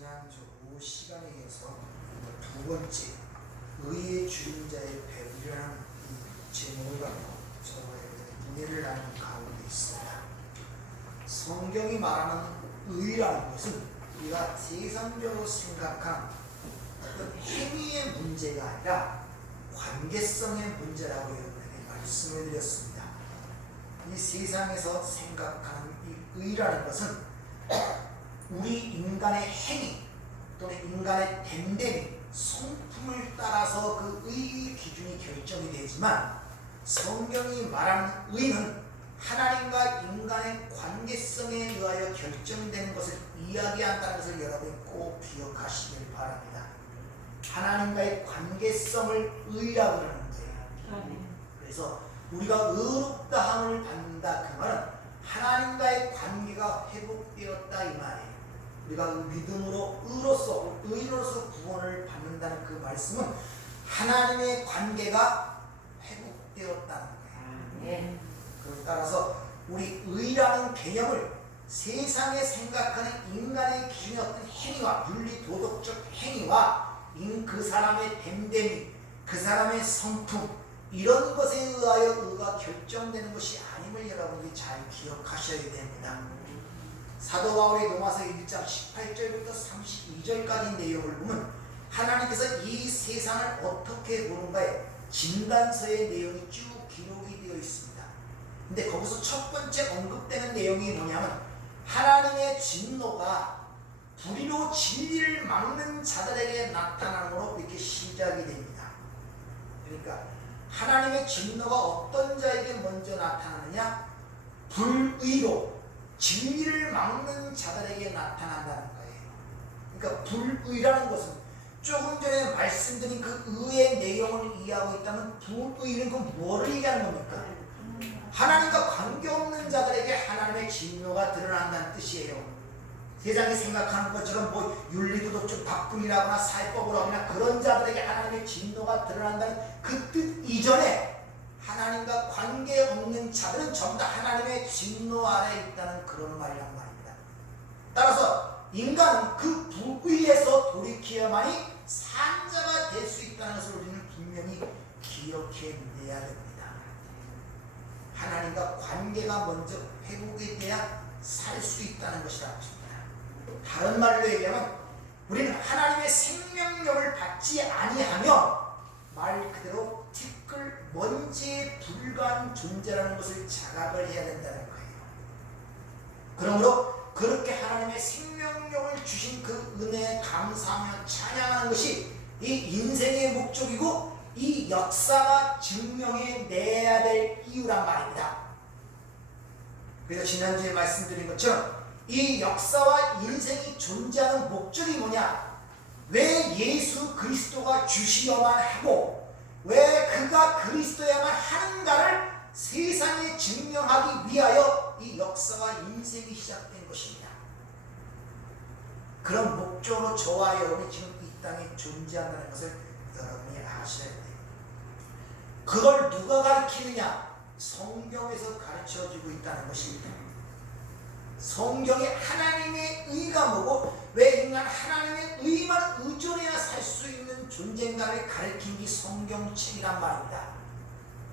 지난주 시간에 이어서 두 번째 의의 주인자의 배우라는 제목을 갖고 저와 은혜를 나누는 가운데 있습니다. 성경이 말하는 의라는 것은 우리가 세상적으로 생각한 어떤 행위의 문제가 아니라 관계성의 문제라고 여러분에게 말씀을 드렸습니다. 이 세상에서 생각하는 이 의라는 것은 우리 인간의 행위 또는 인간의 됨됨이, 성품을 따라서 그 의의 기준이 결정이 되지만 성경이 말하는 의는 하나님과 인간의 관계성에 의하여 결정되는 것을 이야기한다는 것을 여러분이 꼭 기억하시길 바랍니다. 하나님과의 관계성을 의라고 그러는 거예요. 그래서 우리가 의롭다함을 받는다 그 말은 하나님과의 관계가 회복되었다 이 말이에요. 우리가 믿음으로 의로서 구원을 받는다는 그 말씀은 하나님의 관계가 회복되었다는 거예요. 그에 따라서 우리 의라는 개념을 세상에 생각하는 인간의 기준의 어떤 행위와 윤리 도덕적 행위와 그 사람의 됨됨이, 그 사람의 성품 이런 것에 의하여 의가 결정되는 것이 아님을 여러분이 잘 기억하셔야 됩니다. 사도 바울의 로마서 1장 18절부터 32절까지 내용을 보면 하나님께서 이 세상을 어떻게 보는가에 진단서의 내용이 쭉 기록이 되어 있습니다. 근데 거기서 첫 번째 언급되는 내용이 뭐냐면 하나님의 진노가 불의로 진리를 막는 자들에게 나타나므로 이렇게 시작이 됩니다. 그러니까 하나님의 진노가 어떤 자에게 먼저 나타나느냐? 불의로 진리를 막는 자들에게 나타난다는 거예요. 그러니까 불의라는 것은 조금 전에 말씀드린 그 의의 내용을 이해하고 있다면 불의는 그 뭐를 얘기하는 겁니까? 하나님과 관계없는 자들에게 하나님의 진노가 드러난다는 뜻이에요. 세상이 생각하는 것처럼 뭐 윤리도덕적 박분이라거나 사회법으로 하거나 그런 자들에게 하나님의 진노가 드러난다는 그 뜻 이전에 하나님과 관계없는 자들은 전부 다 하나님의 진노 아래에 있다는 그런 말이란 말입니다. 따라서 인간은 그 불의에서 돌이켜야만이 산자가 될 수 있다는 것을 우리는 분명히 기억해내야 됩니다. 하나님과 관계가 먼저 회복이 돼야 살 수 있다는 것이라고 합니다. 다른 말로 얘기하면 우리는 하나님의 생명력을 받지 아니하며 말 그대로 티끌 먼지에 불과한 존재라는 것을 자각을 해야 된다는 거예요. 그러므로 그렇게 하나님의 생명력을 주신 그 은혜에 감사하며 찬양하는 것이 이 인생의 목적이고 이 역사가 증명해내야 될 이유란 말입니다. 그래서 지난주에 말씀드린 것처럼 이 역사와 인생이 존재하는 목적이 뭐냐? 왜 예수 그리스도가 주시어만 하고 왜 그가 그리스도야만 하는가를 세상에 증명하기 위하여 이 역사와 인생이 시작된 것입니다. 그런 목적으로 저와 여러분이 지금 이 땅에 존재한다는 것을 여러분이 아셔야 돼요. 그걸 누가 가르치느냐? 성경에서 가르쳐주고 있다는 것입니다. 성경에 하나님의 의가 뭐고 왜 인간 하나님의 의만 의존해야 살 수 있는 존재인가를 가르친 게 성경책이란 말입니다.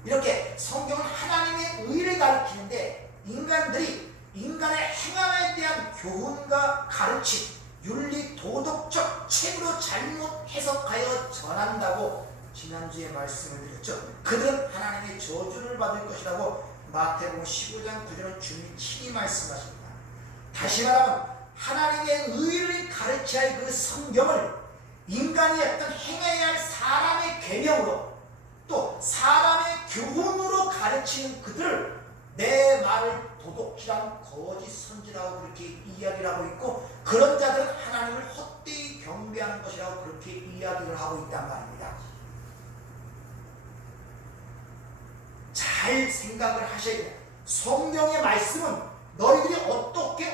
이렇게 성경은 하나님의 의를 가르치는데 인간들이 인간의 행함에 대한 교훈과 가르침, 윤리 도덕적 책으로 잘못 해석하여 전한다고 지난주에 말씀을 드렸죠. 그들은 하나님의 저주를 받을 것이라고 마태복음 15장 9절은 주님이 친히 말씀하십니다. 다시 말하면 하나님의 의를 가르쳐야 할 그 성경을 인간이 어떤 행해야 할 사람의 계명으로 또 사람의 교훈으로 가르치는 그들을 내 말을 도둑질한 거짓 선지라고 그렇게 이야기를 하고 있고 그런 자들은 하나님을 헛되이 경배하는 것이라고 그렇게 이야기를 하고 있단 말입니다. 잘 생각을 하셔야 돼요. 성경의 말씀은 너희들이 어떻게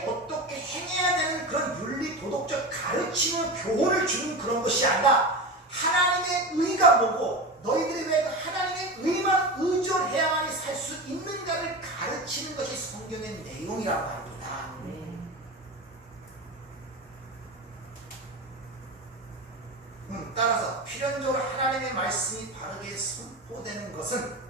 행해야 되는 그런 윤리 도덕적 가르침을 교훈을 주는 그런 것이 아니라 하나님의 의가 뭐고 너희들이 왜 하나님의 의만 의존해야만이 살 수 있는가를 가르치는 것이 성경의 내용이란 말입니다. 따라서 필연적으로 하나님의 말씀이 바르게 선포되는 것은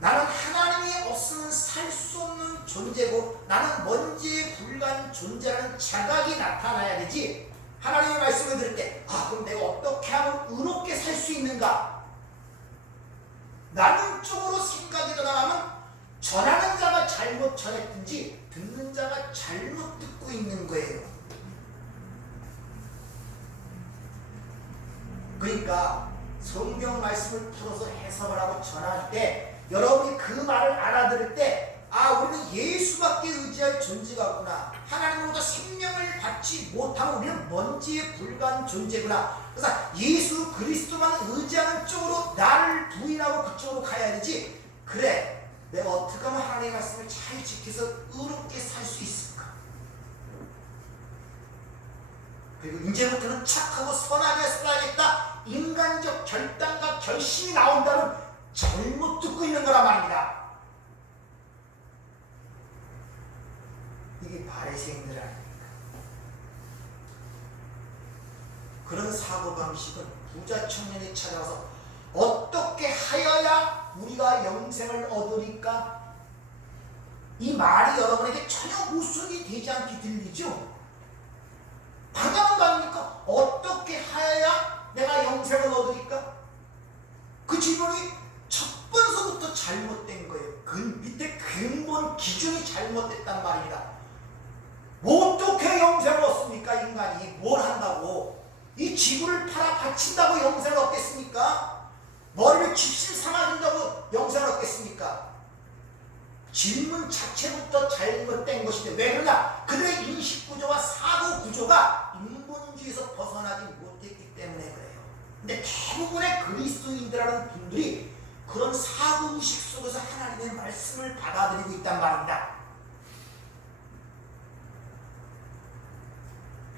나는 하나님이 없으면 살 수 없는 존재고 나는 먼지에 불과한 존재라는 자각이 나타나야 되지. 하나님의 말씀을 들을 때 그럼 내가 어떻게 하면 의롭게 살 수 있는가? 나는 쪽으로 생각이 나가면 전하는 자가 잘못 전했든지 듣는 자가 잘못 듣고 있는 거예요. 그러니까 성경 말씀을 풀어서 해석을 하고 전할 때 여러분이 그 말을 알아들을 때 우리는 예수밖에 의지할 존재가 없구나. 하나님으로부터 생명을 받지 못하면 우리는 먼지에 불과한 존재구나. 그래서 예수 그리스도만 의지하는 쪽으로 나를 부인하고 그쪽으로 가야 되지. 그래, 내가 어떻게 하면 하나님의 말씀을 잘 지켜서 의롭게 살 수 있을까? 그리고 이제부터는 착하고 선하게 살아야겠다. 인간적 결단과 결심이 나온다면 잘못 듣고 있는 거란 말입니다. 이게 바리새인들 아닙니까? 그런 사고방식은 부자 청년이 찾아와서 어떻게 하여야 우리가 영생을 얻으리까? 이 말이 여러분에게 전혀 모순이 되지 않게 들리죠? 당연한 거 아닙니까? 어떻게 하여야 내가 영생을 얻으리까? 그 질문이 첫 번서부터 잘못된 거예요. 그 밑에 근본 기준이 잘못됐단 말입니다. 어떻게 영생을 얻습니까? 인간이 뭘 한다고? 이 지구를 팔아 바친다고 영생을 얻겠습니까? 머리를 집실 삼아준다고 영생을 얻겠습니까? 질문 자체부터 잘못된 것인데 왜 그러냐? 그들의 인식구조와 사고구조가 인본주의에서 벗어나지 못했기 때문에 그래요. 근데 대부분의 그리스도인들이라는 분들이 그런 사고의식 속에서 하나님의 말씀을 받아들이고 있단 말입니다.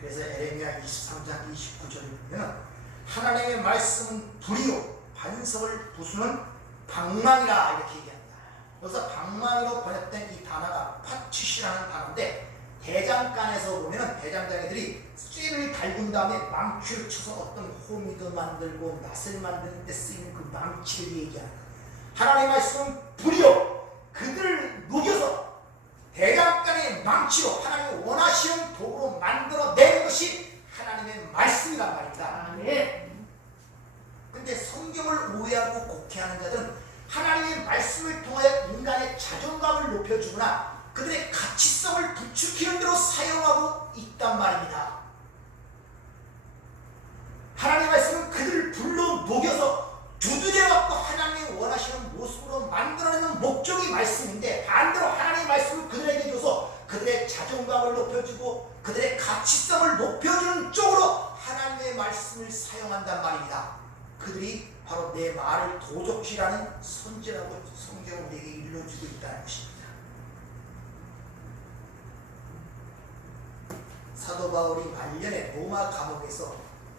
그래서 에레미야 23장 29절을 보면 하나님의 말씀은 불이요 반석을 부수는 방망이라 이렇게 얘기합니다. 여기서 방망이로 번역된 이 단어가 파치시라는 단어인데 대장간에서 보면 대장장이들이 쇠를 달군 다음에 망치를 쳐서 어떤 호미도 만들고 낫을 만드는 데 쓰이는 그 망치를 얘기하는 거예요. 하나님의 말씀은 불이요 그들을 녹여서 대장간의 망치로 하나님이 원하시는 도구로 만들어낸 것이 하나님의 말씀이란 말입니다. 근데 성경을 오해하고 곡해하는 자들은 하나님의 말씀을 통하여 인간의 자존감을 높여주거나 그들의 가치성을 부추기는 대로 사용하고 있단 말입니다. 하나님의 말씀은 그들을 불로 녹여서 두드려갖고 하나님이 원하시는 모습으로 만들어내는 목적이 말씀인데 반대로 하나님의 말씀을 그들에게 줘서 그들의 자존감을 높여주고 그들의 가치성을 높여주는 쪽으로 하나님의 말씀을 사용한단 말입니다. 그들이 바로 내 말을 도적질하는 선지라고 성경은 우리에게 일러주고 있다는 것입니다. 사도 바울이 말년에 로마 감옥에서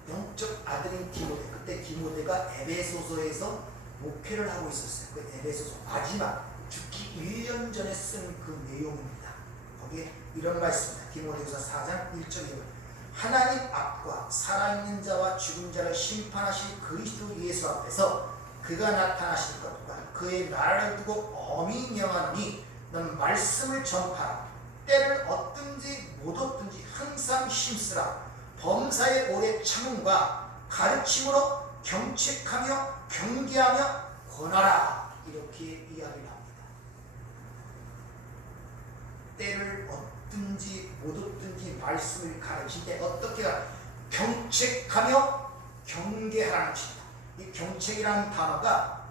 영적 아들인 디모데, 그때 디모데가 에베소서에서 목회를 하고 있었어요. 그 에베소서 마지막 죽기 1년 전에 쓴 그 내용입니다. 거기에 이런 말씀입니다. 디모데후서 4장 1절에 하나님 앞과 살아있는 자와 죽은 자를 심판하실 그리스도 예수 앞에서 그가 나타나실 것과 그의 나라를 두고 엄히 명하노니 넌 말씀을 전파하라. 때를 얻든지 못 얻든지 항상 힘쓰라. 범사의 오래 참음과 가르침으로 경책하며 경계하며 권하라. 이렇게 이야기를 합니다. 때를 얻든지 못 얻든지 말씀을 가르칠 때 어떻게 경책하며 경계하라는 것입니다. 이 경책이라는 단어가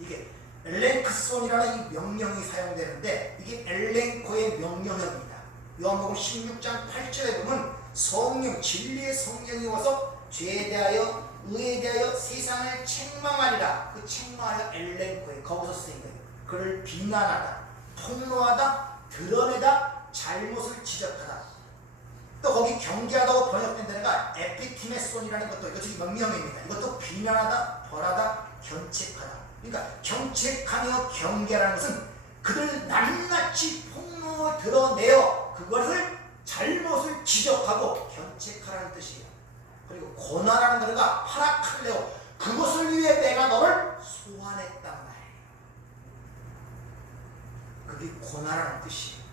이게 엘렌크손이라는 이 명령이 사용되는데 이게 엘렌코의 명령입니다. 요한복음 16장 8절에 보면 성령, 진리의 성령이 와서 죄에 대하여 의에 대하여 세상을 책망하리라. 그 책망하여 엘렌코에 거기서 쓰인 거예요. 그를 비난하다, 폭로하다, 드러내다, 잘못을 지적하다. 또 거기 경계하다고 번역된 데가 에피티메손이라는 것도 이것이 명령입니다. 이것도 비난하다, 벌하다, 견책하다. 그러니까 경책하며 경계라는 것은 그들 낱낱이 폭로 드러내어 그것을 잘못을 지적하고 견책하라는 뜻이에요. 그리고 고난하는 너희가 파락할래요. 그것을 위해 내가 너를 소환했단 말이에요. 그게 고난하는 뜻이에요.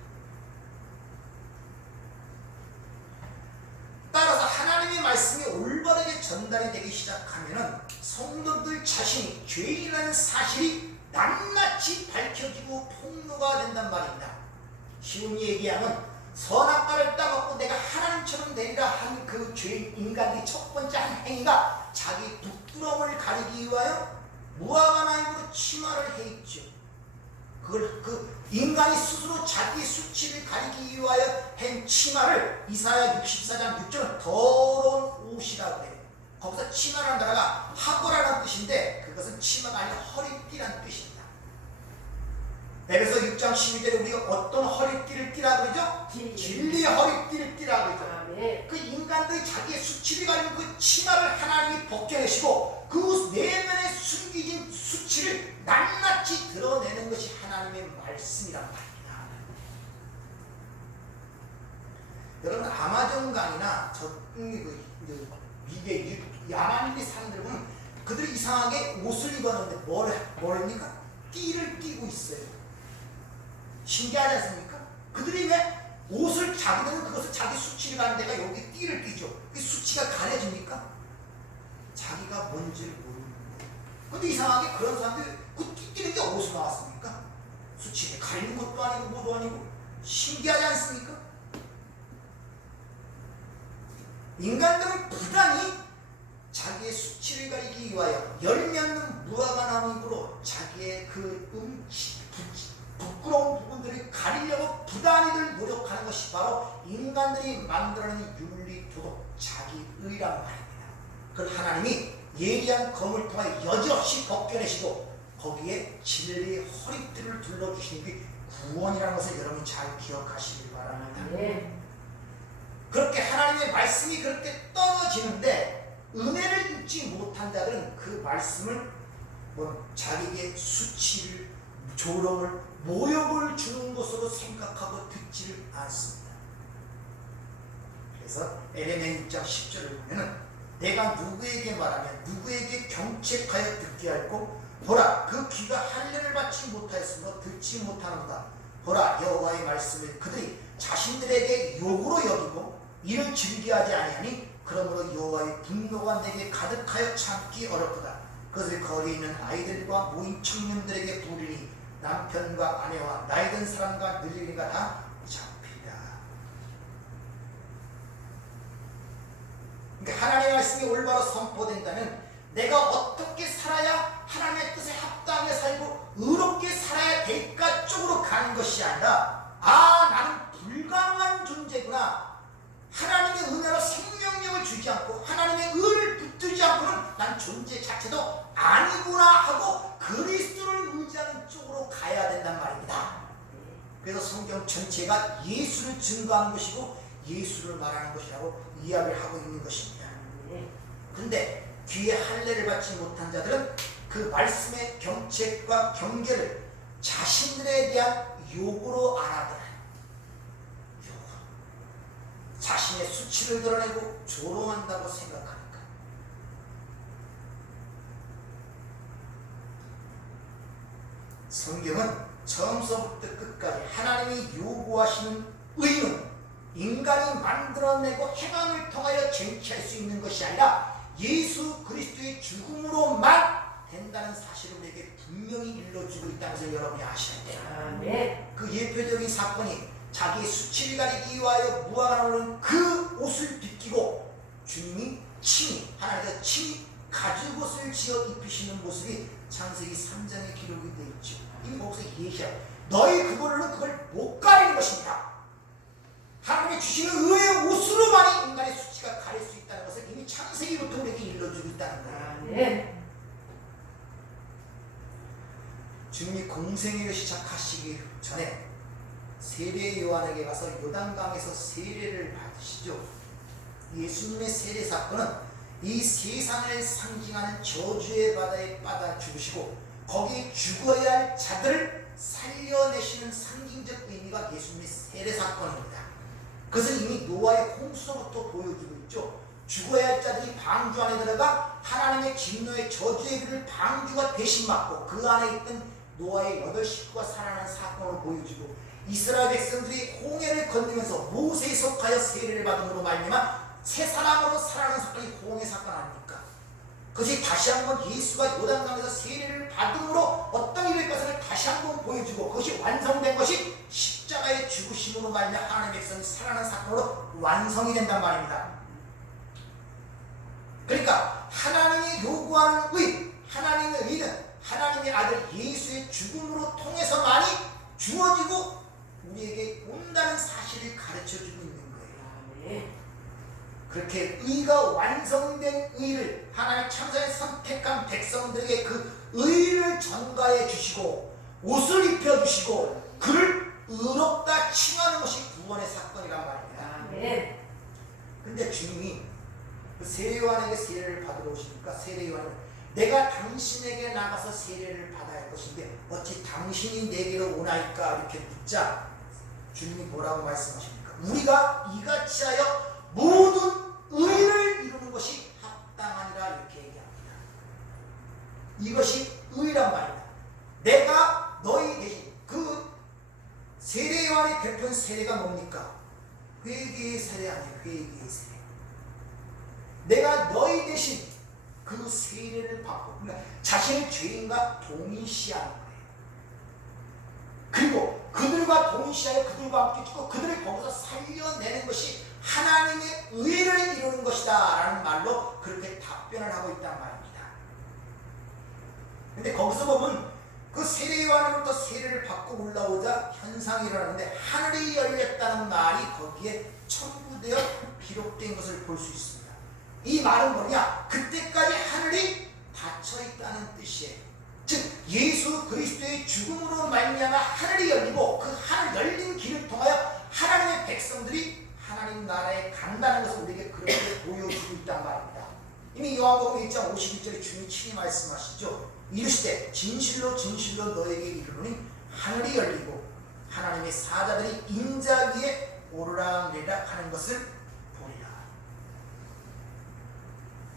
따라서 하나님의 말씀이 올바르게 전달이 되기 시작하면은 성도들 자신이 죄인이라는 사실이 낱낱이 밝혀지고 폭로가 된단 말입니다. 쉬운 얘기하면 선악과를 따먹고 내가 하나님처럼 되리라 한 그 죄인 인간의 첫 번째 한 행위가 자기 부끄러움을 가리기 위하여 무화과나무로 치마를 해입죠. 그 인간이 스스로 자기 수치를 가리기 위하여 한 치마를 이사야 64장 6절은 더러운 옷이라고 해요. 거기서 치마라는 단어가 하고라는 뜻인데 그것은 치마가 아니라 허리띠라는 뜻입니다. 에베소 6장 12절에 우리가 어떤 허리띠를 띠라고 그러죠? 진리의 허리띠를 띠라고 그러죠. 그 인간들이 자기의 수치를 가리는 그 치마를 하나님이 벗겨내시고 그 내면에 숨겨진 수치를 낱낱이 드러내는 것이 하나님의 말씀이란 말입니다. 여러분 아마존 강이나 미개 야만인의 사람들 보면 그들이 이상하게 옷을 입었는데 뭐랍니까? 띠를 띠고 있어요. 신기하지 않습니까? 그들이 왜 옷을 자기들은 그것을 자기 수치를 가는 데가 여기 띠를 띠죠. 그 수치가 가려집니까? 자기가 뭔지를 모르는데. 근데 이상하게 그런 사람들 그 띠 띠는 게 어디서 나왔습니까? 수치를 가리는 것도 아니고 뭐도 아니고 신기하지 않습니까? 인간들은 부단히 자기의 수치를 가리기 위하여 열매 없는 무화과나무로 자기의 그 부끄러운 부분들을 가리려고 부단히들 노력하는 것이 바로 인간들이 만들어내는 윤리, 도덕, 자기의란 말입니다. 그걸 하나님이 예리한 검을 통하여 여지없이 벗겨내시고 거기에 진리의 허리띠를 둘러주시는 게 구원이라는 것을 여러분이 잘 기억하시길 바랍니다. 네. 그렇게 하나님의 말씀이 그렇게 떨어지는데 은혜를 입지 못한 자들은 그 말씀을 자기에게 수치를, 조롱을, 모욕을 주는 것으로 생각하고 듣지를 않습니다. 그래서 에레미야 6장 10절을 보면은 내가 누구에게 말하면 누구에게 경책하여 듣게 할고 보라 그 귀가 할례를 받지 못하였으므로 듣지 못하는다. 보라 여호와의 말씀을 그들이 자신들에게 욕으로 여기고 이를 즐겨하지 아니하니 그러므로 여호와의 분노가 내게 가득하여 참기 어렵도다. 그것을 거리에 있는 아이들과 모인 청년들에게 부리니 남편과 아내와 나이든 사람과 늙은이가 다 잡히리라. 그러니까 하나님의 말씀이 올바로 선포된다면 내가 어떻게 살아야 하나님의 뜻에 합당하게 살고 의롭게 살아야 될까 쪽으로 가는 것이 아니라 나는 불가능한 존재구나. 하나님의 은혜로 생명력을 주지 않고 하나님의 의를 붙들지 않고는 난 존재 자체도 아니구나 하고 그리스도를 의지하는 쪽으로 가야 된단 말입니다. 그래서 성경 전체가 예수를 증거하는 것이고 예수를 말하는 것이라고 이야기를 하고 있는 것입니다. 근데 귀에 할례를 받지 못한 자들은 그 말씀의 경책과 경계를 자신들에 대한 욕으로 알아들어요. 자신의 수치를 드러내고 조롱한다고 생각하니까. 성경은 처음서부터 끝까지 하나님이 요구하시는 의는 인간이 만들어내고 행함을 통하여 쟁취할 수 있는 것이 아니라 예수 그리스도의 죽음으로만 된다는 사실을 우리에게 분명히 일러주고 있다는 것을 여러분이 아셔야 돼요. 네. 그 예표적인 사건이 자기의 수치를 가리기 위하여 무화과나무는 그 옷을 벗기고 주님이 친히 하나님께서 친히 가죽옷을 지어 입히시는 모습이 창세기 3장에 기록이 되어 있죠. 이미 거기서 예시야. 너희 그걸로 그걸 못 가리는 것입니다. 하나님이 주시는 의의 옷으로만이 인간의 수치가 가릴 수 있다는 것을 이미 창세기부터 우리에게 일러주고 있다는 거예요. 네. 주님이 공생애를 시작하시기 전에 세례 요한에게 가서 요단강에서 세례를 받으시죠. 예수님의 세례 사건은 이 세상을 상징하는 저주의 바다에 빠져 죽으시고 거기에 죽어야 할 자들을 살려내시는 상징적 의미가 예수님의 세례 사건입니다. 그것은 이미 노아의 홍수로부터 보여주고 있죠. 죽어야 할 자를 자들이 방주 안에 들어가 하나님의 진노의 저주의 비를 방주가 대신 맞고 그 안에 있던 노아의 8식구가 살아나는 사건을 보여주고 이스라엘 백성들이 홍해를 건너면서 모세에 속하여 세례를 받음으로 말미암아 새 사람으로 살아나는 사건이 홍해 사건 아닙니까? 그것이 다시 한번 예수가 요단강에서 세례를 받음으로 어떤 일일 것을 다시 한번 보여주고 그것이 완성된 것이 십자가의 죽으심으로 말미암아 하나님의 백성이 살아나는 사건으로 완성이 된단 말입니다. 그러니까 하나님이 요구하는 의, 하나님의 의는 하나님의 아들 예수의 죽음으로 통해서만이 주어지고 우리에게 온다는 사실을 가르쳐주고 있는 거예요. 그렇게 의가 완성된 의를 하나님 창조에 선택한 백성들에게 그 의를 전가해 주시고 옷을 입혀주시고 그를 의롭다 칭하는 것이 구원의 사건이란 말입니다. 근데 주님이 그 세례요한에게 세례를 받으러 오시니까 세례요한은 내가 당신에게 나가서 세례를 받아야 할 것인데 어찌 당신이 내게로 오나이까 이렇게 묻자 주님이 뭐라고 말씀하십니까? 우리가 이같이 하여 모든 의를 이루는 것이 합당하니라 이렇게 얘기합니다. 이것이 의란 말입니다. 내가 너희 대신 그 세례요한이 베푼 세례가 뭡니까? 회개의 세례 아니에요. 회개의 세례. 내가 너희 대신 그 세례를 받고 그러니까 자신의 죄인과 동일시하는 거예요. 그리고 그들과 동일시하여 그들과 함께 죽고 그들을 거기서 살려내는 것이 하나님의 의를 이루는 것이다 라는 말로 그렇게 답변을 하고 있단 말입니다. 근데 거기서 보면 그 세례요한으로부터 세례를 받고 올라오자 현상이 일어나는데 하늘이 열렸다는 말이 거기에 첨부되어 기록된 것을 볼 수 있습니다. 이 말은 뭐냐? 그때까지 하늘이 닫혀있다는 뜻이에요. 즉 예수 그리스도의 죽음으로 말미암아 하늘이 열리고 그 하늘 열린 길을 통하여 하나님의 백성들이 하나님 나라에 간다는 것을 우리에게 그렇게 보여주고 있단 말입니다. 이미 요한복음 1장 51절에 주님이 친히 말씀하시죠. 이르시되 진실로 진실로 너에게 이르노니 하늘이 열리고 하나님의 사자들이 인자 위에 오르락내리락 하는 것을 보리라.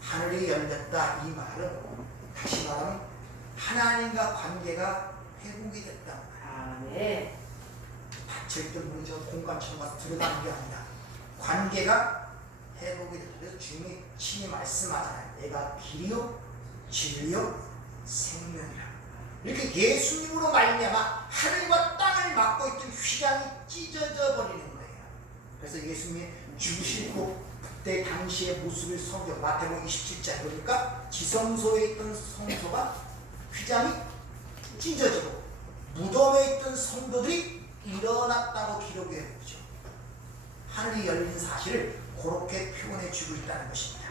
하늘이 열렸다 이 말은 다시 말하면 하나님과 관계가 회복이 됐다. 네. 닫혀있던 문이 저 공간처럼 가서 들어가는 게 아니라 관계가 회복이 됐다. 그래서 주님이 친히 말씀하잖아요. 내가 길이요 진리요 생명이라. 이렇게 예수님으로 말미암아 하늘과 땅을 막고 있던 휘장이 찢어져 버리는 거예요. 그래서 예수님이 죽으시고 그때 당시의 모습을 성경 마태복음 27장 그러니까 지성소에 있던 성소가 휘장이 찢어지고 무덤에 있던 성도들이 일어났다고 기록해 보죠. 하늘이 열린 사실을 그렇게 표현해 주고 있다는 것입니다.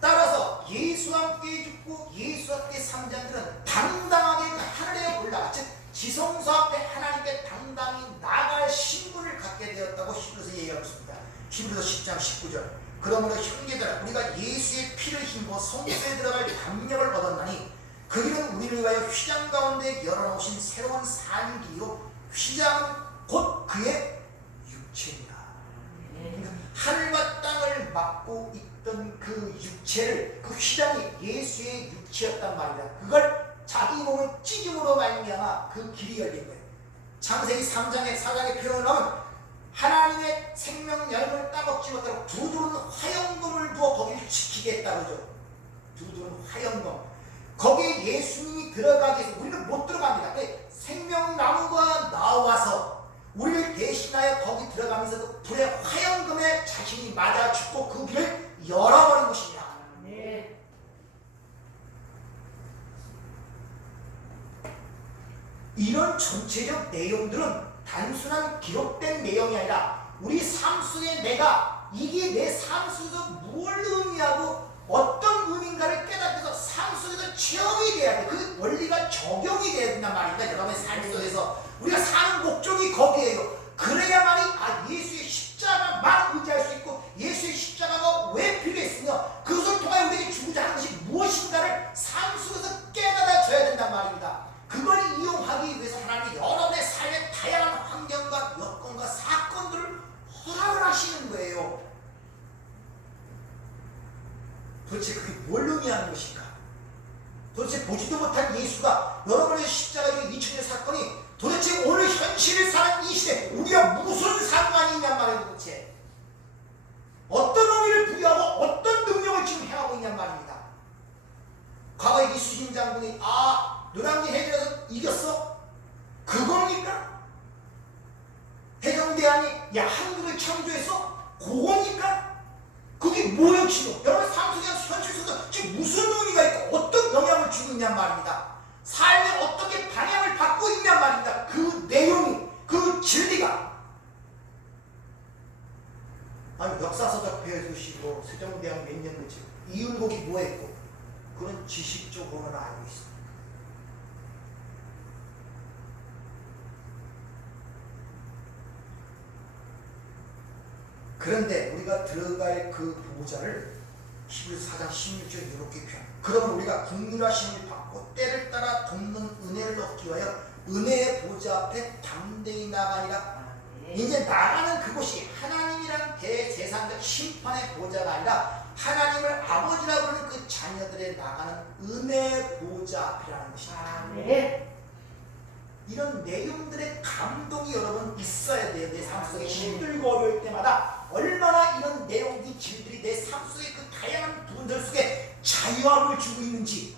따라서 예수와 함께 죽고 예수와 함께 산 자들은 당당하게 그 하늘에 올라가 즉 지성소 앞에 하나님께 당당히 나갈 신분을 갖게 되었다고 히브리서에 얘기하고 있습니다. 히브리서 10장 19절 그러므로 형제들아 우리가 예수의 피를 힘입어 성소에 들어갈 담력을 얻었나니 그 길은 우리를 위하여 휘장 가운데 열어놓으신 새로운 삶이요 휘장은 곧 그의 육체이다. 그러니까 하늘과 땅을 막고 있던 그 육체를 그 휘장이 예수의 육체였단 말이다. 그걸 자기 몸을 찢음으로 말미암아 그 길이 열린 거예요. 창세기 3장의 4장의 표현을 하면 하나님의 생명 열매를 따먹지 못하고 두 돌은 화영검을 두어 거기를 지키겠다 그러죠. 두 돌은 화영검. 거기에 예수님이 들어가기 위해서 우리는 못 들어갑니다. 생명나무가 나와서 우리를 대신하여 거기 들어가면서 그 불의 화영검에 자신이 맞아 죽고 그 길을 열어버린 것입니다. 네. 이런 전체적 내용들은 단순한 기록된 내용이 아니라 우리 삶 속에 내가 이게 내 삶 속에서 무엇을 의미하고 어떤 의미인가를 깨닫고서 삶 속에서 체험이 돼야 돼. 그 원리가 적용이 돼야 된단 말입니다. 여러분의 삶 속에서 우리가 사는 목적이 거기에요. 그래야만이 예수의 십자가만 의지할 수 있고 예수의 십자가가 왜 필요했으며 그것을 통하여 우리에게 주고자 하는 것이 무엇인가를 삶 속에서 깨달아져야 된단 말입니다. 그걸 이용하기 위해서 하나님이 여러분의 삶의 다양한 환경과 여건과 사건들을 허락을 하시는 거예요. 도대체 그게 뭘 의미하는 것인가? 도대체 보지도 못한 예수가 여러분의 십자가의 2000년 사건이 도대체 오늘 현실을 사는 이 시대 우리가 무슨 상관이 있냔 말이에요. 도대체 어떤 의미를 부여하고 어떤 능력을 지금 행하고 있냔 말입니다. 과거에 이수신 장군이 노량진 해전에서 이겼어? 그겁니까? 해병대왕이 한국을 창조해서 그겁니까? 그게 뭐예요 지금? 여러분 삶 속에 현실 속에서 지금 무슨 의미가 있고 어떤 영향을 주고 있냔 말입니다. 삶에 어떻게 방향을 받고 있냔 말입니다. 그 내용이, 그 진리가. 아니 역사서적 배수시고 세종대왕 몇 년 됐지 이율곡이 뭐했고 그런 지식적으로는 알고 있습니다. 그런데 우리가 들어갈 그 보호자를 히브리서 4장 16절에 이렇게 표현. 그러면 우리가 긍휼하심을 받고 때를 따라 돕는 은혜를 얻기 위하여 은혜의 보호자 앞에 담대히 나가니라. 이제 나가는 그곳이 하나님이란 대제사장적 심판의 보호자가 아니라 하나님을 아버지라고 부르는 그 자녀들의 나가는 은혜의 보호자 앞이라는 것입니다. 이런 내용들의 감동이 여러분 있어야 돼요. 내 삶 속에 힘들고 어려울 때마다 얼마나 이런 내용이 질들이 내 삶 속에 그 다양한 부분들 속에 자유함을 주고 있는지,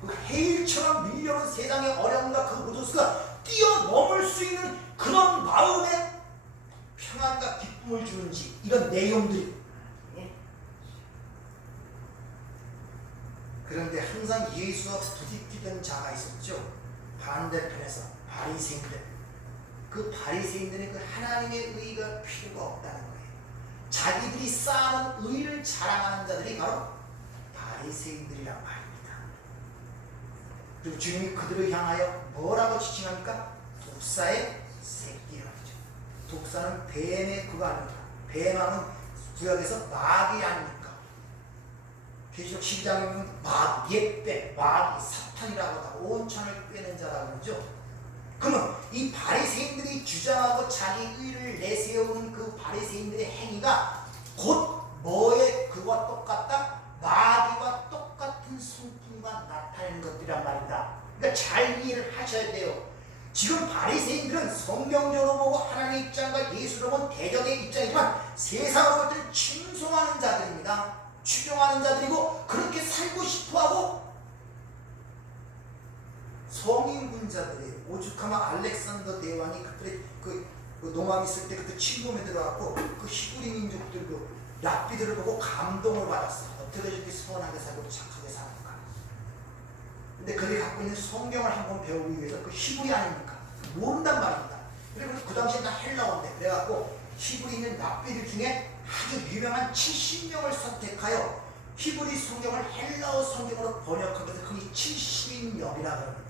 그 해일처럼 밀려오는 세상의 어려움과 그 모든 수가 뛰어넘을 수 있는 그런 마음의 평안과 기쁨을 주는지, 이런 내용들이. 그런데 항상 예수와 부딪히던 자가 있었죠. 반대편에서 바리새인들. 그 바리새인들은 그 하나님의 의가 필요가 없다는 거예요. 자기들이 쌓아놓은 의를 자랑하는 자들이 바로 바리새인들이란 말입니다. 그리고 주님이 그들을 향하여 뭐라고 지칭합니까? 독사의 새끼라고 하죠. 독사는 뱀의 그거 아닙니까? 뱀하면 구약에서 마귀 아닙니까? 계시록 12장에 보면 옛뱀, 마귀, 사탄이라고 하고 온천을 꿰는 자라고 그러죠. 그러면 이 바리새인들이 주장하고 자기 의를 내세우는 그 바리새인들의 행위가 곧 뭐에 그와 똑같다? 마귀와 똑같은 성품과 나타내는 것들이란 말입니다. 그러니까 잘 이해를 하셔야 돼요. 지금 바리새인들은 성경적으로 보고 하나님의 입장과 예수로 본 대적의 입장이지만 세상으로 볼 때는 충성하는 자들입니다. 추종하는 자들이고 그렇게 살고 싶어하고 성인군자들이 오죽하면 알렉산더 대왕이 그때 그 노망 있을 때 그때 침범에 들어갔고 그 히브리 민족들도 랍비들을 보고 감동을 받았어요. 어떻게 저렇게 선하게 살고 착하게 사는가. 근데 그들이 갖고 있는 성경을 한번 배우기 위해서 그 히브리 아닙니까? 모른단 말입니다. 그리고 그 당시에 다 헬라어인데 그래갖고 히브리 있는 랍비들 중에 아주 유명한 70명을 선택하여 히브리 성경을 헬라어 성경으로 번역하면서 그게 70인명이라고 하는 거예요.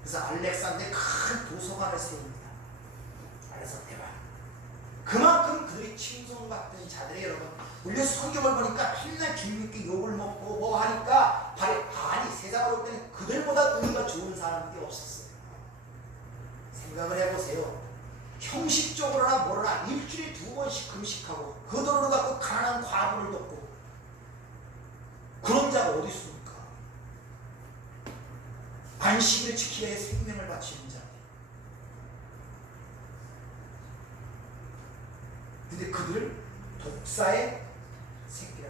그래서 알렉산더의 큰 도서관을 세웁니다. 그래서 대박. 그만큼 그들이 칭송받던 자들이 여러분 우리 성경을 보니까 맨날 주님께 욕을 먹고 뭐 하니까 아니 세상으로 볼 때는 그들보다 의가 좋은 사람들이 없었어요. 생각을 해보세요. 형식적으로나 뭐로나 일주일에 2번씩 금식하고 그 돈으로 갖고 가난한 과부를 돕고 그런 자가 어디 있습니까? 안식일을 지키려 해 생명을 바치는 자. 근데 그들을 독사의 새끼라.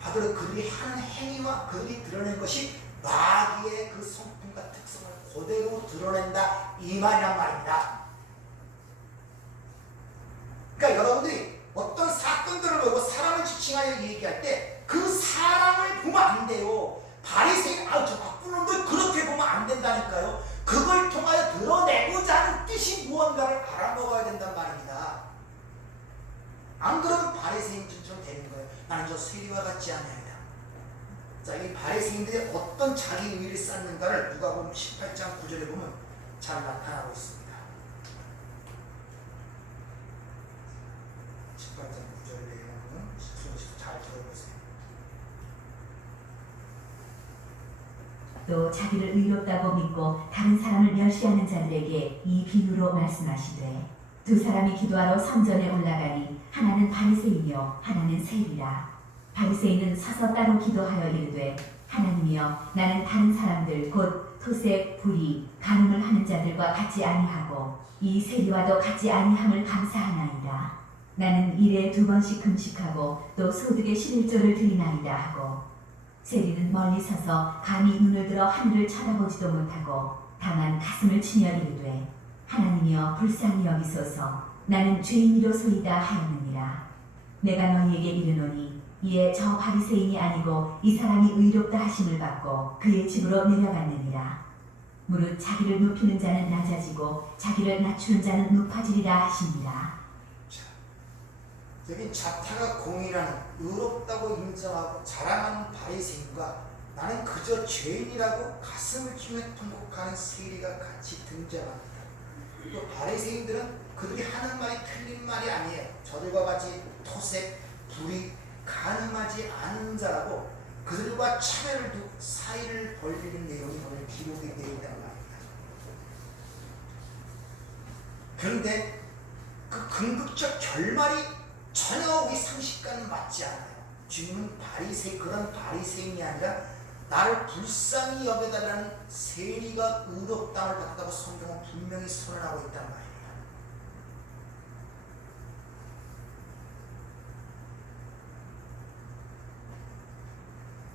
바로 그들이 하는 행위와 그들이 드러낸 것이 마귀의 그 성품과 특성을 그대로 드러낸다 이 말이란 말입니다. 그러니까 여러분들이 어떤 사건들을 보고 사람을 지칭하여 얘기할 때 그 사람을 보면 안 돼요. 바리새인 저 나쁜 놈들 그렇게 보면 안 된다니까요. 그걸 통하여 드러내고자 하는 뜻이 무언가를 알아먹어야 된단 말입니다. 안 그러면 바리새인처럼 되는 거예요. 나는 저 세리와 같지 않아요. 자, 이 바리새인들이 어떤 자기 의를 쌓는가를 누가복음 18장 9절에 보면 잘 나타나고 있습니다. 18장 9절에 보면 잘 들어보세요. 또 자기를 의롭다고 믿고 다른 사람을 멸시하는 자들에게 이 비유로 말씀하시되 두 사람이 기도하러 성전에 올라가니 하나는 바리새이며 하나는 세리라. 바리새인은 서서 따로 기도하여 이르되 하나님이여 나는 다른 사람들 곧 토색, 불의, 간음을 하는 자들과 같이 아니하고 이 세리와도 같이 아니함을 감사하나이다. 나는 일에 2번씩 금식하고 또 소득의 11조를 드리나이다 하고 세리는 멀리 서서 감히 눈을 들어 하늘을 쳐다보지도 못하고 다만 가슴을 치며 이르되 하나님이여 불쌍히 여기소서 나는 죄인이로소이다 하였느니라. 내가 너희에게 이르노니 이에 저 바리새인이 아니고 이 사람이 의롭다 하심을 받고 그의 집으로 내려갔느니라. 무릇 자기를 높이는 자는 낮아지고 자기를 낮추는 자는 높아지리라 하시니라. 자, 여기 자타가 공의라는 의롭다고 인정하고 자랑하는 바리새인과 나는 그저 죄인이라고 가슴을 치며 통곡하는 세리가 같이 등장합니다. 또 바리새인들은 그들이 하는 말이 틀린 말이 아니에요. 저들과 같이 토색, 불의, 간음하지 않은 자라고 그들과 차별을 두고 사이를 벌리는 내용이 오늘 기록이 되어 있단 말입니다. 그런데 그 궁극적 결말이 전혀 우리 상식과는 맞지 않아요. 주님은 그런 바리새인이 아니라 나를 불쌍히 여겨달라는 세리가 의롭다함을 받았다고 성경은 분명히 선언하고 있단 말입니다.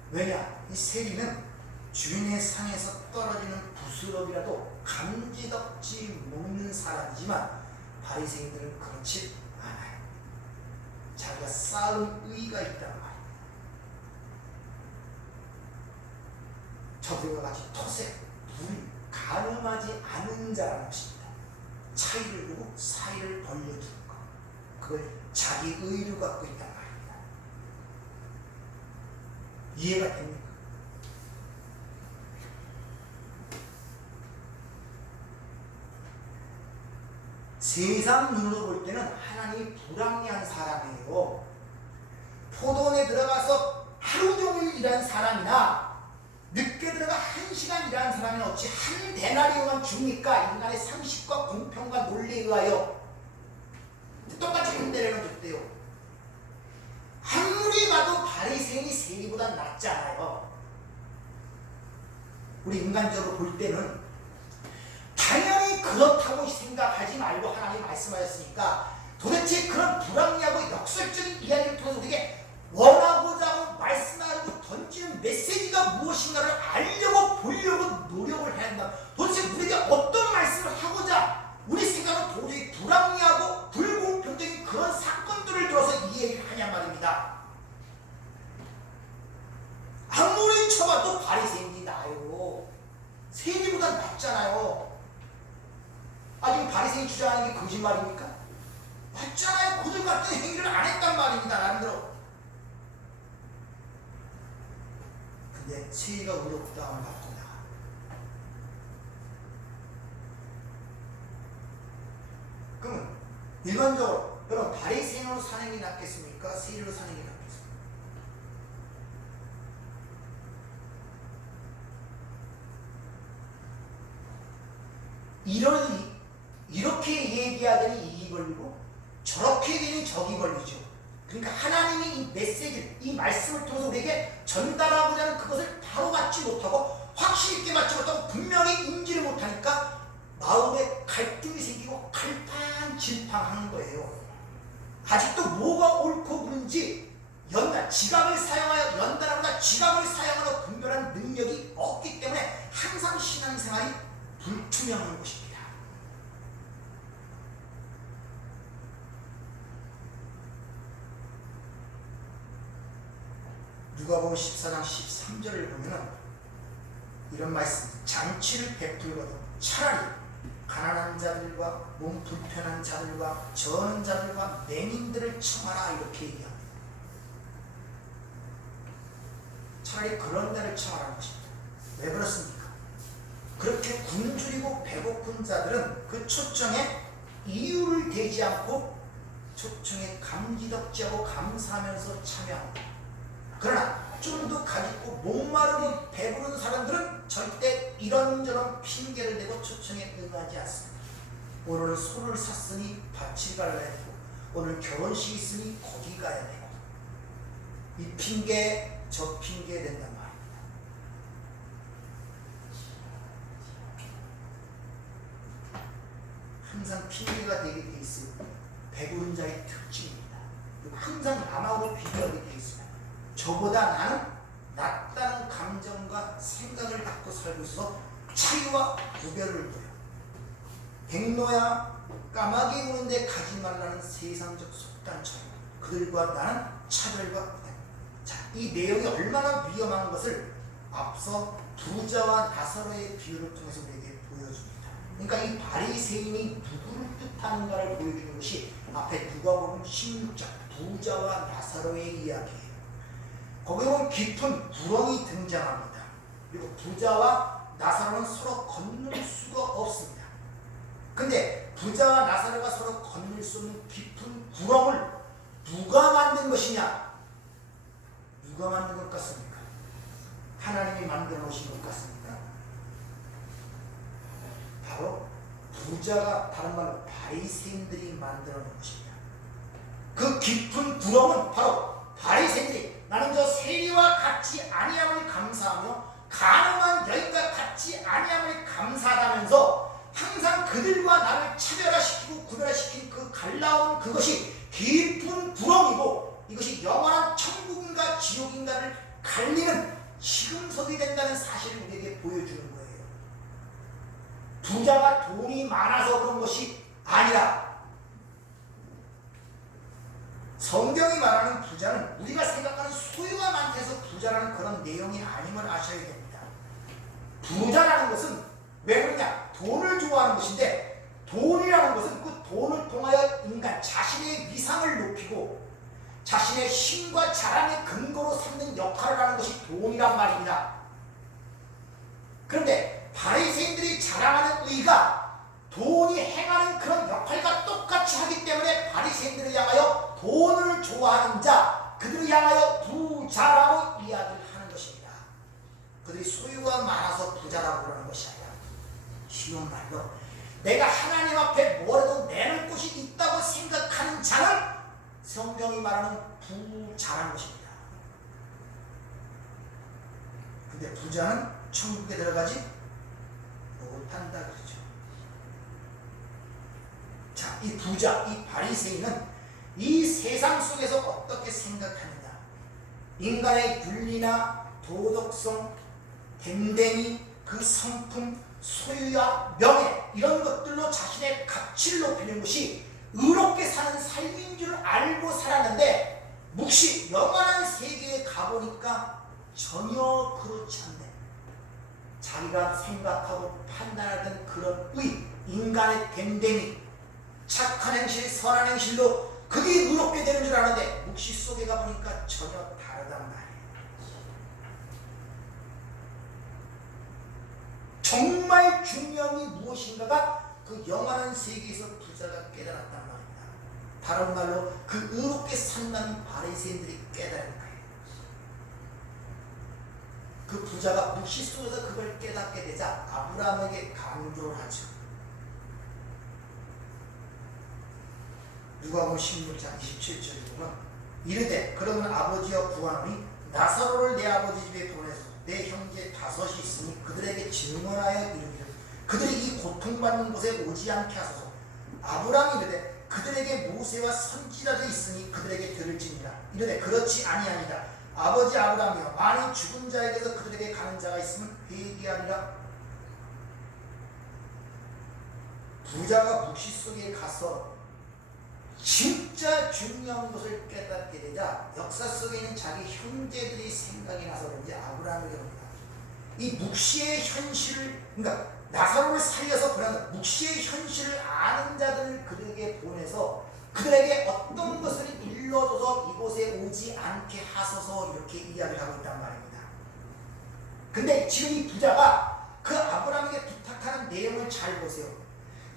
왜냐? 이 세리는 주인의 상에서 떨어지는 부스러기라도 감지덕지 못는 사람이지만 바리새인들은 그렇지 않아요. 자기가 쌓은 의가 있단 말입니다. 저들과 같이 토색, 불의, 간음하지 않은 자라는 것입니다. 차이를 두고 사이를 벌려주는 것, 그걸 자기 의로 갖고 있단 말입니다. 이해가 됩니까? 세상 눈으로 볼 때는 하나님이 불합리한 사람이에요. 포도원에 들어가서 하루 종일 일한 사람이나 늦게 들어가 1시간 일하는 사람은 어찌 한 데나리온만 줍니까? 인간의 상식과 공평과 논리에 의하여 똑같이 한 데나리온 줬대요. 아무리 봐도 바리새인이 세리보다 낫잖아요. 우리 인간적으로 볼 때는 당연히 그렇다고 생각하지 말고 하나님이 말씀하셨으니까 도대체 그런 불합리하고 역설적인 이야기를 통해서 우리에게 원하고자 하고 말씀하고 던지는 메시지가 무엇인가를 알려고 보려고 노력을 해야 한다. 도대체 우리에게 어떤 말씀을 하고자 우리 생각은 도저히 불합리하고 불공평적인 그런 사건들을 들어서 이 얘기를 하냔 말입니다. 아무리 쳐봐도 바리새인이 나아요. 세리보다 낫잖아요. 지금 바리새인이 주장하는 게 거짓말입니까? 맞잖아요. 그들 같은 행위를 안 했단 말입니다. 나름대로. 근데 세리가 의롭다함을 받고 나가. 그러면 일반적으로 여러분 바리새인으로 사는 게 낫겠습니까? 세리로 사는 게 낫겠습니까? 이렇게 얘기하더니 이익이 걸리고 저렇게 되니 적이 걸리죠. 그러니까 하나님이 이 메시지를, 이 말씀을 통해서 우리에게 전달하고자 하는 그것을 바로 받지 못하고 확실히 있게 받지 못하고 분명히 인지를 못하니까 마음에 갈등이 생기고 갈팡질팡하는 거예요. 아직도 뭐가 옳고 그른지 지각을 사용하여 연단하거나 지각을 사용하여 분별하는 능력이 없기 때문에 항상 신앙생활이 불투명한 것입니다. 누가복음 14장 13절을 보면은 이런 말씀, 잔치를 베풀거든 차라리 가난한 자들과 몸 불편한 자들과 저는 자들과 맹인들을 청하라 이렇게 얘기합니다. 차라리 그런 자를 청하라는 것입니다. 왜 그렇습니까? 그렇게 굶주리고 배고픈 자들은 그 초청에 이유를 대지 않고 초청에 감지덕지하고 감사하면서 참여합니다. 그러나 좀 더 가지고 목마르고 배부른 사람들은 절대 이런저런 핑계를 대고 초청에 응하지 않습니다. 오늘 소를 샀으니 같이 갈라야 되고 오늘 결혼식 있으니 거기 가야 되고 이 핑계 저 핑계 된단 말입니다. 항상 핑계가 되게 돼 있어요. 배부른 자의 특징입니다. 항상 남하고 비교하게 돼 있어요. 저보다 나는 낫다는 감정과 생각을 갖고 살고 있어서 차이와 구별을 둬요. 백로야 까마귀 우는데 가지 말라는 세상적 속단처럼 그들과 나는 차별과 구별. 자, 이 내용이 얼마나 위험한 것을 앞서 부자와 나사로의 비유를 통해서 우리에게 보여줍니다. 그러니까 이 바리새인이 누구를 뜻하는가를 보여주는 것이 앞에 누가복음 16장 부자와 나사로의 이야기예요. 거기 보면 깊은 구렁이 등장합니다. 그리고 부자와 나사로는 서로 건널 수가 없습니다. 근데 부자와 나사로가 서로 건널 수 없는 깊은 구렁을 누가 만든 것이냐? 누가 만든 것 같습니까? 하나님이 만들어 놓으신 것 같습니까? 바로 부자가 다른 말로 바리새인들이 만들어 놓은 것입니다. 그 깊은 구렁은 바로 바리새인들이 나는 저 세리와 같이 아니함을 감사하며 가늠한 여인과 같이 아니함을 감사하다면서 항상 그들과 나를 차별화시키고 구별화시킨 그 갈라온 그것이 깊은 구렁이고 이것이 영원한 천국인가 지옥인가를 갈리는 시금석이 된다는 사실을 우리에게 보여주는 거예요. 부자가 돈이 많아서 그런 것이 아니라 성경이 말하는 부자는 우리가 생각하는 소유가 많다해서 부자라는 그런 내용이 아님을 아셔야 됩니다. 부자라는 것은 왜 그러냐? 돈을 좋아하는 것인데 돈이라는 것은 그 돈을 통하여 인간 자신의 위상을 높이고 자신의 힘과 자랑의 근거로 삼는 역할을 하는 것이 돈이란 말입니다. 그런데 바리새인들이 자랑하는 의가 돈이 행하는 그런 역할과 똑같이 하기 때문에 바리새인들을 향하여 돈을 좋아하는 자, 그들을 향하여 부자라고 이야기를 하는 것입니다. 그들이 소유가 많아서 부자라고 그러는 것이 아니라 쉬운 말로 내가 하나님 앞에 뭐라도 내놓을 곳이 있다고 생각하는 자는 성경이 말하는 부자라는 것입니다. 근데 부자는 천국에 들어가지 못한다 그러죠. 자, 이 부자, 이 바리새인은 이 세상 속에서 어떻게 생각하느냐? 인간의 윤리나 도덕성, 댐댐이, 그 성품, 소유와 명예 이런 것들로 자신의 가치를 높이는 것이 의롭게 사는 삶인 줄 알고 살았는데 묵시 영원한 세계에 가보니까 전혀 그렇지 않네. 자기가 생각하고 판단하던 그런 의, 인간의 댐댐이, 착한 행실, 선한 행실로 그게 의롭게 되는 줄 아는데 묵시 속에 가보니까 전혀 다르단 말이에요. 정말 중요한 게 무엇인가가 그 영원한 세계에서 부자가 깨달았단 말입니다. 다른 말로 그 의롭게 산다는 바리새인들이 깨달은 거예요. 그 부자가 묵시 속에서 그걸 깨닫게 되자 아브라함에게 강조를 하죠. 누가복음 16장 27절에 보면 이르되 그러면 아버지여 구하노니 나사로를 내 아버지 집에 보내서 내 형제 5이 있으니 그들에게 증언하여 이르기를 그들이 이 고통받는 곳에 오지 않게 하소서. 아브라함이 이르되 그들에게 모세와 선지자들이 있으니 그들에게 들을지니라. 이르되 그렇지 아니하니라. 아버지 아브라함이여 만일 죽은 자에게서 그들에게 가는 자가 있으면 회개하리라. 부자가 묵시 속에 가서 진짜 중요한 것을 깨닫게 되자 역사 속에 있는 자기 형제들이 생각이 나서 그런지 아브라함에게 옵니다. 이 묵시의 현실을, 그러니까 나사로를 살려서 보내는 묵시의 현실을 아는 자들을 그들에게 보내서 그들에게 어떤 것을 일러줘서 이곳에 오지 않게 하소서 이렇게 이야기를 하고 있단 말입니다. 근데 지금 이 부자가 그 아브라함에게 부탁하는 내용을 잘 보세요.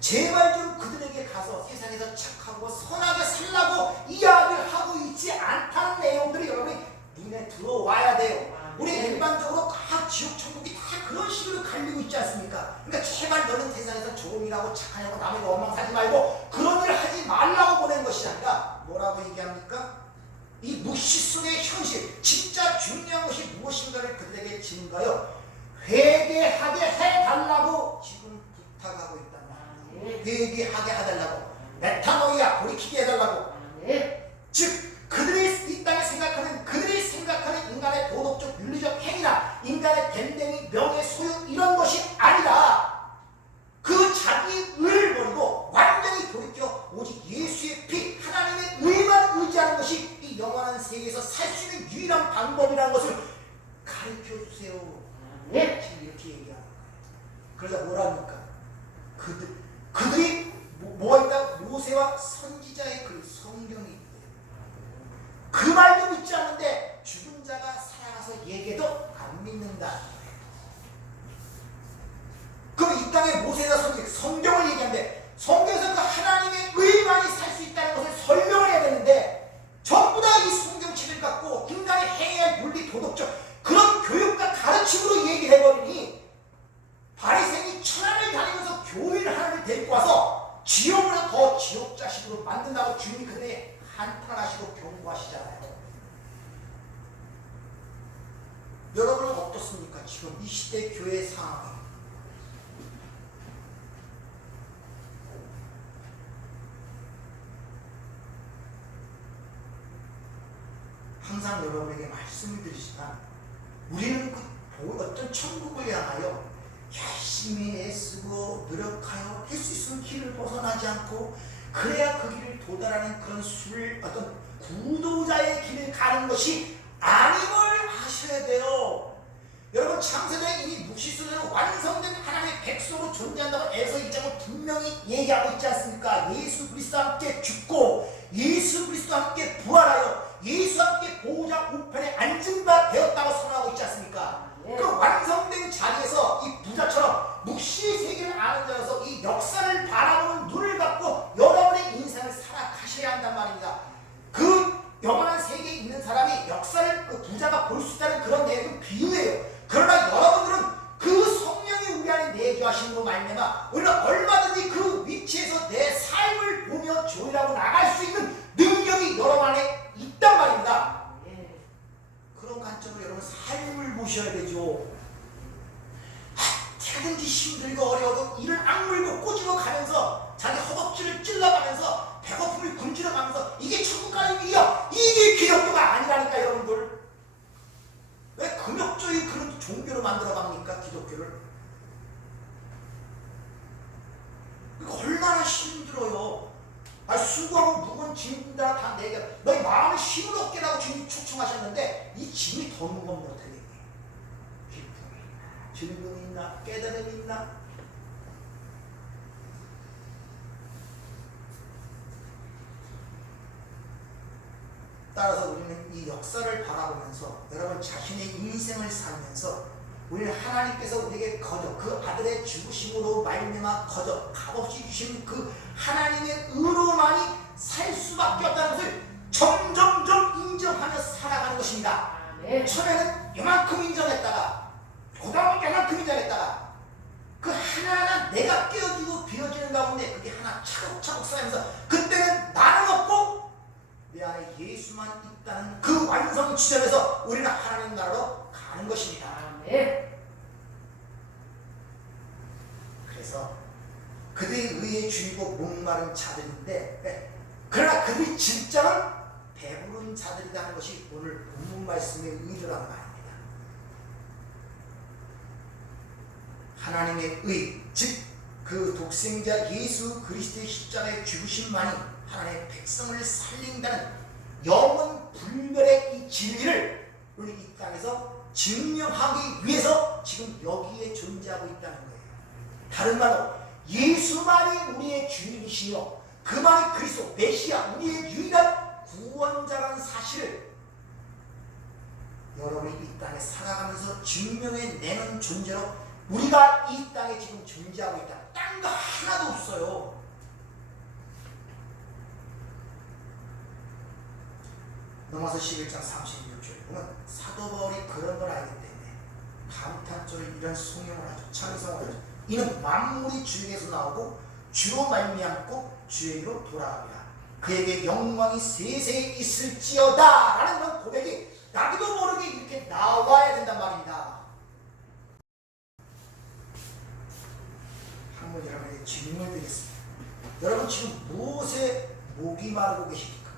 제발 좀 그들에게 가서 세상에서 착하고 선하게 살라고 이야기를 하고 있지 않다는 내용들이 여러분이 눈에 들어와야 돼요. 우리 일반적으로 다 지옥 천국이 다 그런 식으로 갈리고 있지 않습니까? 그러니까 제발 너는 세상에서 좋은 일하고 착하냐고 남에게 원망 사지 말고 그런 일 하지 말라 뭐라고 얘기합니까? 이 묵시 속의 현실, 진짜 중요한 것이 무엇인가를 그들에게 증거하여 회개하게 해달라고 지금 부탁하고 있단 말이에요. 회개하게 해달라고, 메타노이아, 돌이키게 해달라고. 즉 그들이 이 땅에 생각하는, 그들이 생각하는 인간의 도덕적 윤리적 행위나 인간의 됨됨이 명예 소유 이런 것이 아니라 그 자기 의를 버리고 완전히 돌이켜 오직 예수의 피, 하나님의 의만 의지하는 것이 이 영원한 세계에서 살 수 있는 유일한 방법이라는 것을 가르쳐 주세요. 지금 이렇게 얘기하는 거예요. 그러자 뭐랍니까? 그들이 뭐가 있다? 모세와 선지자의 그 성경이 있대요. 그 말도 믿지 않는데 죽은 자가 살아가서 얘기해도 안 믿는다. 그럼 이 땅에 모세나 성경을 얘기하는데 성경에서 그 하나님의 의만이 살 수 있다는 것을 설명을 해야 되는데 전부 다 이 성경책을 갖고 인간이 행해야 할 윤리 도덕적 그런 교육과 가르침으로 얘기를 해버리니 바리새인이 천하를 다니면서 교인을 하나를 데리고 와서 지옥으로 더 지옥 자식으로 만든다고 주님이 그들에게 한탄하시고 경고하시잖아요. 여러분은 어떻습니까? 지금 이 시대 교회 상황이 항상 여러분에게 말씀을 드리지만 우리는 그 어떤 천국을 향하여 열심히 애쓰고 노력하여 할 수 있으면 길을 벗어나지 않고 그래야 그 길을 도달하는 그런 어떤 구도자의 길을 가는 것이 아님을 아셔야 돼요. 여러분 창세전에 이미 묵시수는 완성된 하나님의 백성으로 존재한다고 에서 1장은 분명히 얘기하고 있지 않습니까? 예수 그리스도와 함께 죽고 예수 그리스도와 함께 부활하여 예수와 함께 보호자 우편에 앉은 바 되었다고 선언하고 있지 않습니까? 그 완성된 자리에서 이 부자처럼 묵시의 세계를 아는 자로서 이 역사를 바라보는 눈을 갖고 여러분의 인생을 살아가셔야 한단 말입니다. 그 영원한 세계에 있는 사람이 역사를 그 부자가 볼 수 있다는 그런 내용은 비유예요. 그러나 여러분들은 그 성령이 우리 안에 내주하심으로 말미암아 우리는 얼마든지 그 위치에서 내 삶을 보며 조율하고 나갈 수 있는 능력이 여러분 안에 있단 말입니다. 그런 관점으로 여러분 삶을 보셔야 되죠. 어떻게든지 힘들고 어려워도 이를 악물고 꼬집어 가면서 자기 허벅지를 찔러가면서 배고픔을 굶주려 가면서 이게 천국 가는 길이야. 이게 기독교가 아니라니까 여러분들. 왜 금욕조의 그런 종교로 만들어 갑니까? 기독교를. 이거 얼마나 힘들어요. 수고하고 무거운 짐들아 다 내게 너희 마음에 힘을 얻게 라고 주님이 초청하셨는데 이 짐이 더 무겁면 어떻게 되니? 기쁨이 있나? 즐거움이 있나? 깨달음이 있나? 따라서 우리는 이 역사를 바라보면서 여러분 자신의 인생을 살면서 우리는 하나님께서 우리에게 거저 그 아들의 죽으심으로 말미암아 거저 값없이 주신 그 하나님의 의로만이 살 수밖에 없다는 것을 점점점 인정하며 살아가는 것입니다. 처음에는 이만큼 인정했다가 그다음에 이만큼 인정했다가 그 하나하나 내가 깨어지고 비어지는 가운데 그게 하나 차곡차곡 쌓이면서 그때는 나는 없고 내 안에 예수만 있다는 그 완성 지점에서 우리는 하나님 나라로 가는 것입니다. 그래서 그들이 의에 줄이고 목마른 자들인데 그러나 그들이 진짜는 배부른 자들이라는 것이 오늘 본문 말씀의 의도란 말입니다. 하나님의 의, 즉 그 독생자 예수 그리스도의 십자가의 죽으심만이 하나님의 백성을 살린다는 영원 불멸의 이 진리를 우리 이 땅에서 증명하기 위해서 지금 여기에 존재하고 있다는 거예요. 다른 말로 예수만이 우리의 주인이시며 그만이 그리스도 메시아 우리의 유일한 구원자라는 사실을 여러분이 이 땅에 살아가면서 증명해내는 존재로 우리가 이 땅에 지금 존재하고 있다. 딴 거 하나도 없어요. 넘어서 11장 36절에 보면 사도 바울이 그런 걸 알기 때문에 감탄절을 이런 송영을 하죠. 찬송을 하죠. 이는 만물이 주에게서 나오고 주로 말미암고 주에게로 돌아갑니다. 그에게 영광이 세세에 있을지어다 라는 그런 고백이 나도 모르게 이렇게 나와야 된단 말입니다. 한번 여러분에게 질문을 드리겠습니다. 여러분 지금 무엇에 목이 마르고 계십니까?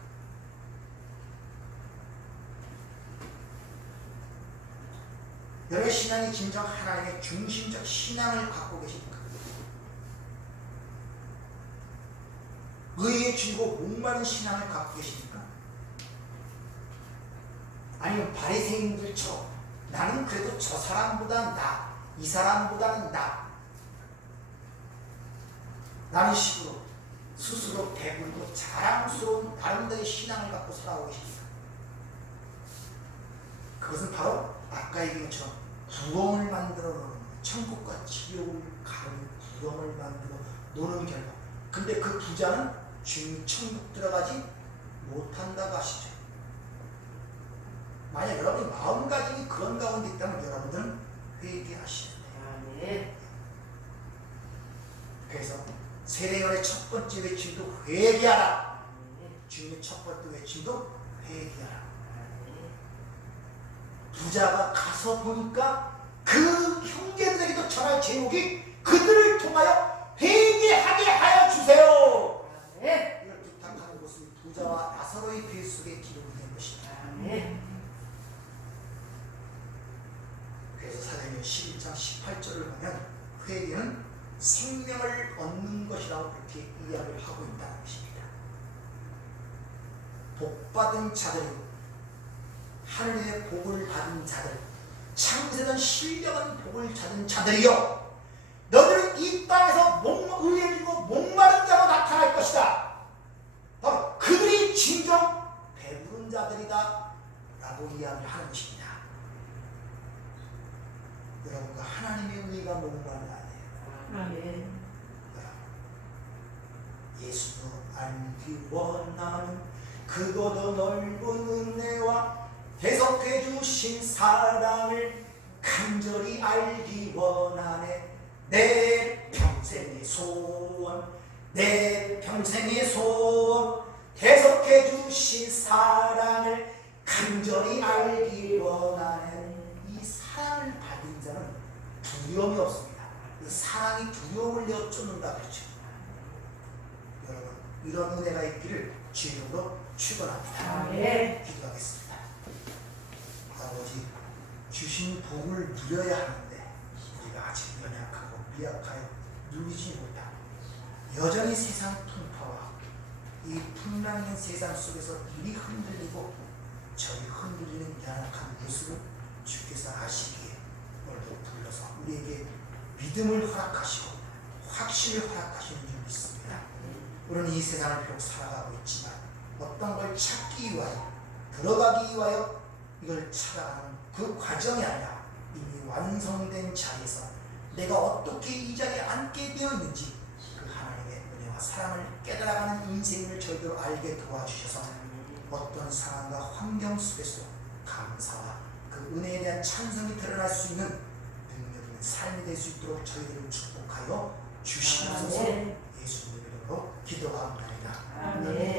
여러분의 신앙이 진정 하나님의 중심적 신앙을 갖고 계십니까? 의에 줄고 목마른 신앙을 갖고 계십니까? 아니면 바리새인들처럼 나는 그래도 저 사람보다 나, 이 사람보다는 나 라는 식으로 스스로 배불고 자랑스러운 나름대로의 신앙을 갖고 살아오고 계십니까? 그것은 바로 아까 얘기한 것처럼 구렁을 만들어 놓는 천국과 지옥을 가는 구렁을 만들어 놓는 결과, 근데 그 부자는 주님 천국 들어가지 못한다고 하시죠. 만약 여러분이 마음가짐이 그런 가운데 있다면 여러분들은 회개하셔야 돼요. 아멘. 그래서 세례요한의 첫 번째 외침도 회개하라. 주님의 첫 번째 외침도 회개하라. 부자가 가서 보니까 그 형제들에게도 전할 제목이 그들을 통하여 회개하게 하여 주세요. 아멘. 이걸 부탁하는 것은 부자와 나사로의 배 속에 기록이 된 것입니다. 아멘. 그래서 사도행전 11장 18절을 보면 회개는 생명을 얻는 것이라고 그렇게 이야기를 하고 있다는 것입니다. 복받은 자들이, 하늘의 복을 받은 자들, 창세전 신령한 복을 받은 자들이여, 너희들은 이 땅에서 의에 줄고 목마른 자로 나타날 것이다. 바로 그들이 진정 배부른 자들이다 라고 이야기를 하는 것입니다. 여러분과 하나님의 의가 목마르다. 아멘. 예수도 알기 원하는 그보다 넓은 은혜와 대속해 주신 사랑을 간절히 알기 원하네. 내 평생의 소원, 내 평생의 소원, 대속해 주신 사랑을 간절히 알기 원하네. 이 사랑을 받은 자는 두려움이 없습니다. 그 사랑이 두려움을 내어쫓는다 그렇죠. 여러분, 이런 은혜가 있기를 주님으로 축원합니다. 아멘. 기도하겠습니다. 아버지, 주신 복을 누려야 하는데 우리가 아직 연약하고 미약하여 누리지 못하고 여전히 세상 풍파와 이 풍랑인 세상 속에서 일이 흔들리고 저희 흔들리는 연약한 모습을 주께서 아시기에 오늘도 불러서 우리에게 믿음을 허락하시고 확신을 허락하시는 줄 믿습니다. 우리는 이 세상을 비록 살아가고 있지만 어떤 걸 찾기 위하여, 들어가기 위하여 이걸 찾아가는 그 과정이 아니라 이미 완성된 자리에서 내가 어떻게 이 자리에 앉게 되어 있는지 그 하나님의 은혜와 사랑을 깨달아가는 인생을 저희들 알게 도와주셔서 어떤 상황과 환경 속에서도 감사와 그 은혜에 대한 찬성이 드러날 수 있는 능력 있는 삶이 될 수 있도록 저희들을 축복하여 주시옵소서. 예수님의 이름으로 기도합니다. 아멘.